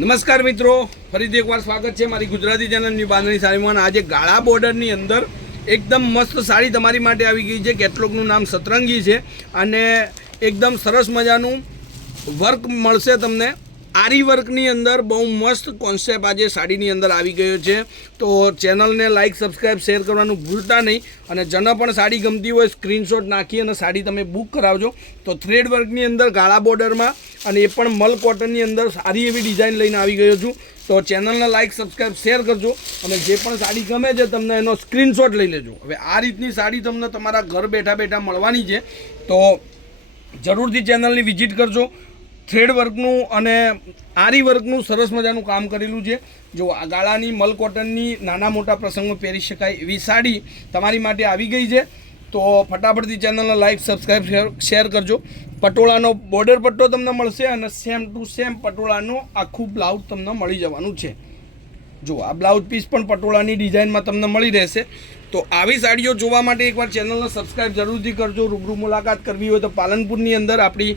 નમસ્કાર મિત્રો, ફરીથી એકવાર સ્વાગત છે મારી ગુજરાતી ચેનલની બાંધણી સાડીમાં. આજે ગાળા બોર્ડરની અંદર એકદમ મસ્ત સાડી તમારી માટે આવી ગઈ છે. કેટલોગનું નામ સતરંગી છે અને એકદમ સરસ મજાનું વર્ક મળશે તમને. આરી વર્કની અંદર બહુ મસ્ત કોન્સેપ્ટ આજે સાડીની અંદર આવી ગયો છે. તો ચેનલને લાઇક, સબસ્ક્રાઈબ, શેર કરવાનું ભૂલતા નહીં. અને જેને પણ સાડી ગમતી હોય સ્ક્રીનશોટ નાખી અને સાડી તમે બુક કરાવજો. તો થ્રેડ વર્કની અંદર ગાળા બોર્ડરમાં અને એ પણ મલ કોટનની અંદર સારી એવી ડિઝાઇન લઈને આવી ગયો છું. તો ચેનલને લાઇક, સબસ્ક્રાઈબ, શેર કરજો અને જે પણ સાડી ગમે છે તમને એનો સ્ક્રીનશોટ લઈ લેજો. હવે આ રીતની સાડી તમને તમારા ઘર બેઠા બેઠા મળવાની છે. તો જરૂરથી ચેનલની વિઝિટ કરજો. થ્રેડ વર્કનું અને આરી વર્કનું સરસ મજાનું કામ કરેલું છે. જો આ ગાળાની મલ કોટનની નાના મોટા પ્રસંગો પહેરી શકાય એવી સાડી તમારી માટે આવી ગઈ છે. તો ફટાફટથી ચેનલને લાઇક, સબસ્ક્રાઈબ, શેર કરજો. પટોળાનો બોર્ડર પટ્ટો તમને મળશે અને સેમ ટુ સેમ પટોળાનો આખું બ્લાઉઝ તમને મળી જવાનું છે. જો આ બ્લાઉઝ પીસ પણ પટોળાની ડિઝાઇનમાં તમને મળી રહેશે. તો આવી સાડીઓ જોવા માટે એકવાર ચેનલને સબસ્ક્રાઈબ જરૂરથી કરજો. રૂબરૂ મુલાકાત કરવી હોય તો પાલનપુરની અંદર આપણી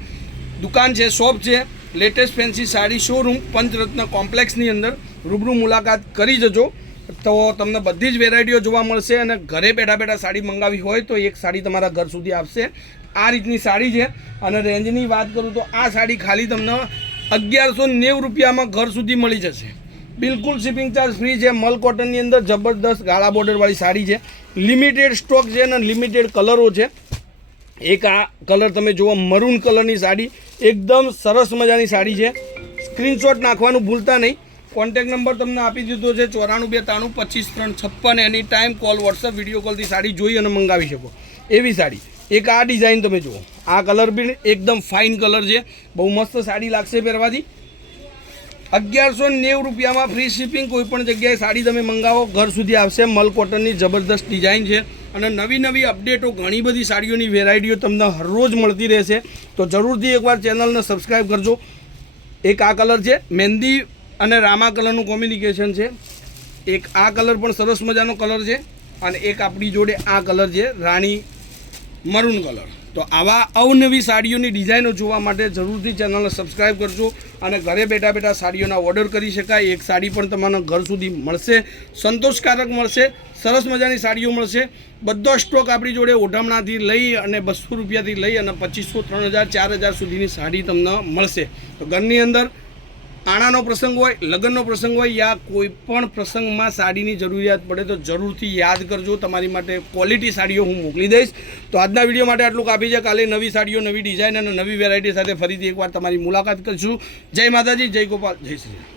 દુકાન છે, શોપ છે, લેટેસ્ટ ફેન્સી સાડી શોરૂમ પંચરત્ન કોમ્પ્લેક્સની અંદર રૂબરૂ મુલાકાત કરી જજો. તો તમને બધી જ વેરાયટીઓ જોવા મળશે અને ઘરે બેઠા બેઠા સાડી મંગાવી હોય તો એક સાડી તમારા ઘર સુધી આવશે. આ રીતની સાડી છે. અને રેન્જની વાત કરું તો આ સાડી ખાલી તમને 1190 રૂપિયામાં ઘર સુધી મળી જશે. બિલકુલ શિપિંગ ચાર્જ ફ્રી છે. મલ કોટનની અંદર જબરદસ્ત ગાળા બોર્ડરવાળી સાડી છે. લિમિટેડ સ્ટોક છે અને લિમિટેડ કલરો છે. એક આ કલર તમે જુઓ, મરૂન કલરની સાડી, એકદમ સરસ મજાની સાડી છે. સ્ક્રીનશોટ નાખવાનું ભૂલતા નહીં. કોન્ટેક નંબર તમને આપી દીધો છે 94 93 25 356. Any time call, WhatsApp, video કોલથી સાડી જોઈ અને મંગાવી શકો એવી સાડી. એક આ ડિઝાઇન તમે જુઓ, આ કલર બી એકદમ ફાઇન કલર છે. બહુ મસ્ત સાડી લાગશે પહેરવાથી. 1190 રૂપિયામાં ફ્રી શિપિંગ. કોઈ પણ જગ્યાએ સાડી તમે મંગાવો ઘર સુધી આવશે. મલ કોટનની જબરદસ્ત ડિઝાઇન છે અને નવી નવી અપડેટો, ઘણી બધી સાડીઓની વેરાયટીઓ તમને હરરોજ મળતી રહેશે. તો જરૂરથી એકવાર ચેનલને સબસ્ક્રાઈબ કરજો. એક આ કલર છે, મહેંદી અને રામા કલરનું કોમ્બિનેશન છે. એક આ કલર પણ સરસ મજાનો કલર છે અને એક આપણી જોડે આ કલર છે, રાણી મરૂન કલર. તો આવા અવનવી સાડીઓની ડિઝાઇનો જોવા માટે જરૂરથી ચેનલને સબસ્ક્રાઈબ કરજો અને ઘરે બેઠા બેઠા સાડીઓના ઓર્ડર કરી શકાય. એક સાડી પણ તમારા ઘર સુધી મળશે, સંતોષકારક મળશે, સરસ મજાની સાડીઓ મળશે. બધો સ્ટોક આપણી જોડે ઓઢમણાથી લઈ અને 200 રૂપિયાથી લઈ અને 2500, 3000, 4000 સુધીની સાડી તમને મળશે. તો ઘરની અંદર આણાનો પ્રસંગ હોય, લગ્નનો પ્રસંગ હોય યા કોઈ પણ પ્રસંગમાં સાડીની જરૂરિયાત પડે તો જરૂરથી યાદ કરજો. તમારી માટે ક્વોલિટી સાડીઓ હું મોકલી દઈશ. તો આજના વિડીયો માટે આટલું કાફી છે. કાલે નવી સાડીઓ, નવી ડિઝાઇન અને નવી વેરાયટી સાથે ફરીથી એકવાર તમારી મુલાકાત કરીશું. જય માતાજી, જય ગોપાલ, જય શ્રી રામ.